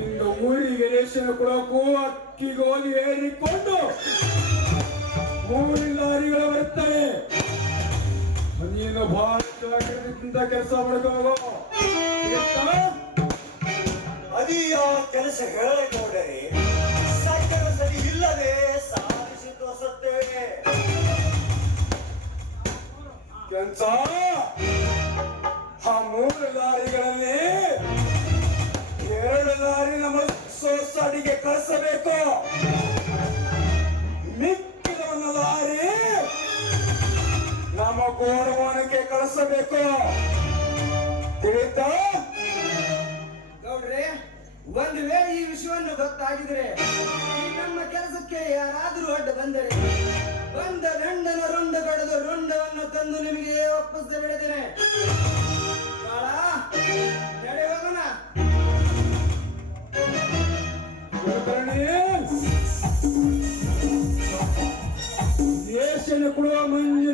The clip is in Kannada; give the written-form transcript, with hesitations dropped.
ಇಂದು ಊರಿಗೆ ರೇಷನ್ ಕೊಡಕ್ಕೂ ಅಕ್ಕಿಗೋಲಿ ಏರಿಕೊಂಡು ಮೂರು ಲಾರಿಗಳ ಬರುತ್ತವೆ. ನೀನು ಬಹಳ ಕೆಲಸ ಮಾಡ್ಕೋಗೋ. ಅದಿಯ ಕೆಲಸ ಹೇಳಕೊಂಡರೆ ಸಜ್ಜನ ಸರಿ ಇಲ್ಲದೆ ಸಾಧಿಸಿ ತೋರಿಸುತ್ತೇವೆ. ಕೆಲಸ ಆ ಮೂರು ಲಾರಿಗಳಲ್ಲಿ 2 ಲಾರಿ ನಮ್ಮ ಸೊಸೈಟಿಗೆ ಕಳಿಸಬೇಕು. ಮಿಕ್ಕಿದ 1 ಲಾರಿ ನಮ್ಮ ಗೋಡವಾನಕ್ಕೆ ಕಳಿಸಬೇಕು. ತಿಳಿತಾ ಗೌಡ್ರೆ, ಒಂದು ವೇಳೆ ಈ ವಿಷಯವನ್ನು ಗೊತ್ತಾಗಿದ್ರೆ ಈ ನಮ್ಮ ಕೆಲಸಕ್ಕೆ ಯಾರಾದರೂ ಅಡ್ಡ ಬಂದರೆ ಬಂದ ಗಂಡನ ರುಂಡ ಕಳೆದು ರುಂಡವನ್ನು ತಂದು ನಿಮಗೆ ಒಪ್ಪಿಸದೆ ಬಿಡುತ್ತೇನೆ. ನಡೆ ಹೋಗೋಣ. ರೇಷನ್ ಕೊಡುವ ಮಂಜು